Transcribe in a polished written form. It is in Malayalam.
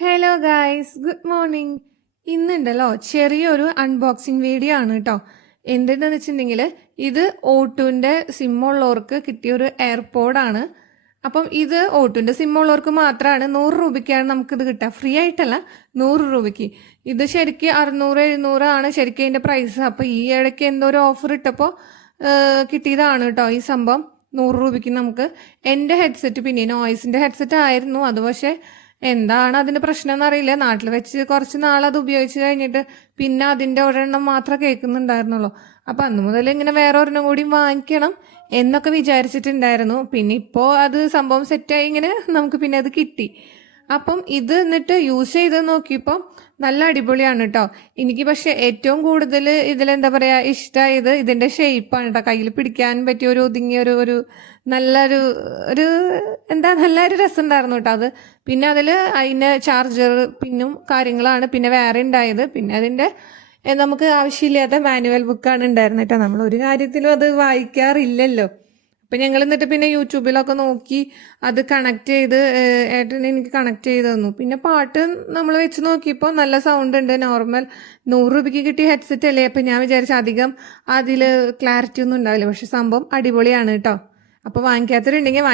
Hello guys, good morning. ഇന്നുണ്ടല്ലോ ചെറിയൊരു അൺബോക്സിങ് വീഡിയോ ആണ് കേട്ടോ. എന്തെന്ന് വെച്ചിട്ടുണ്ടെങ്കിൽ ഇത് ഓട്ടുവിൻ്റെ സിമ്മുള്ളവർക്ക് കിട്ടിയൊരു എയർപോഡാണ്. അപ്പം ഇത് ഓട്ടുവിൻ്റെ സിമ്മുള്ളവർക്ക് മാത്രമാണ്. 100 രൂപയ്ക്കാണ് നമുക്കിത് കിട്ടുക, ഫ്രീ ആയിട്ടല്ല, 100 രൂപയ്ക്ക്. ഇത് ശരിക്കും 600-700 ആണ് ശരിക്കും അതിൻ്റെ പ്രൈസ്. അപ്പോൾ ഈ ഇടയ്ക്ക് എന്തോ ഒരു ഓഫർ ഇട്ടപ്പോൾ കിട്ടിയതാണ് കേട്ടോ ഈ സംഭവം. 100 രൂപയ്ക്ക് നമുക്ക്. എൻ്റെ ഹെഡ്സെറ്റ് പിന്നെ നോയ്സിൻ്റെ ഹെഡ്സെറ്റ് ആയിരുന്നു അത്, പക്ഷേ എന്താണ് അതിൻ്റെ പ്രശ്നം എന്നറിയില്ല. നാട്ടിൽ വെച്ച് കുറച്ച് നാളത് ഉപയോഗിച്ച് കഴിഞ്ഞിട്ട് പിന്നെ അതിൻ്റെ ഒരെണ്ണം മാത്രമേ കേൾക്കുന്നുണ്ടായിരുന്നുള്ളൂ. അപ്പം അന്ന് മുതൽ ഇങ്ങനെ വേറെ ഒരെണ്ണം കൂടി വാങ്ങിക്കണം എന്നൊക്കെ വിചാരിച്ചിട്ടുണ്ടായിരുന്നു. പിന്നെ ഇപ്പോൾ അത് സംഭവം സെറ്റായി, ഇങ്ങനെ നമുക്ക് പിന്നെ അത് കിട്ടി. അപ്പം ഇത് എന്നിട്ട് യൂസ് ചെയ്ത് നോക്കിയപ്പോൾ നല്ല അടിപൊളിയാണ് കേട്ടോ. എനിക്ക് പക്ഷേ ഏറ്റവും കൂടുതൽ ഇതിലെന്താ പറയുക ഇഷ്ടമായത് ഇതിൻ്റെ ഷേപ്പാണ് കേട്ടോ. കയ്യിൽ പിടിക്കാൻ പറ്റിയ ഒരു ഒതുങ്ങിയ ഒരു നല്ലൊരു നല്ലൊരു രസം ഉണ്ടായിരുന്നു കേട്ടോ അത്. പിന്നെ അതിൽ അതിൻ്റെ ചാർജർ പിന്നും കാര്യങ്ങളാണ് പിന്നെ വേറെ ഉണ്ടായത്. പിന്നെ അതിൻ്റെ നമുക്ക് ആവശ്യമില്ലാത്ത മാനുവൽ ബുക്കാണ് ഉണ്ടായിരുന്നത് കേട്ടോ. നമ്മൾ ഒരു കാര്യത്തിലും അത് വായിക്കാറില്ലല്ലോ. അപ്പം ഞങ്ങൾ എന്നിട്ട് പിന്നെ യൂട്യൂബിലൊക്കെ നോക്കി അത് കണക്ട് ചെയ്ത് ഏട്ടൻ എനിക്ക് കണക്ട് ചെയ്ത് തന്നു. പിന്നെ പാട്ട് നമ്മൾ വെച്ച് നോക്കിയപ്പോൾ നല്ല സൗണ്ട് ഉണ്ട്. നോർമൽ 100 രൂപയ്ക്ക് കിട്ടിയ ഹെഡ്സെറ്റ് അല്ലേ. അപ്പം ഞാൻ വിചാരിച്ച അധികം അതിൽ ക്ലാരിറ്റി ഒന്നും ഉണ്ടാവില്ല. പക്ഷെ സംഭവം അടിപൊളിയാണ് കേട്ടോ. അപ്പോൾ വാങ്ങിക്കാത്തവരുണ്ടെങ്കിൽ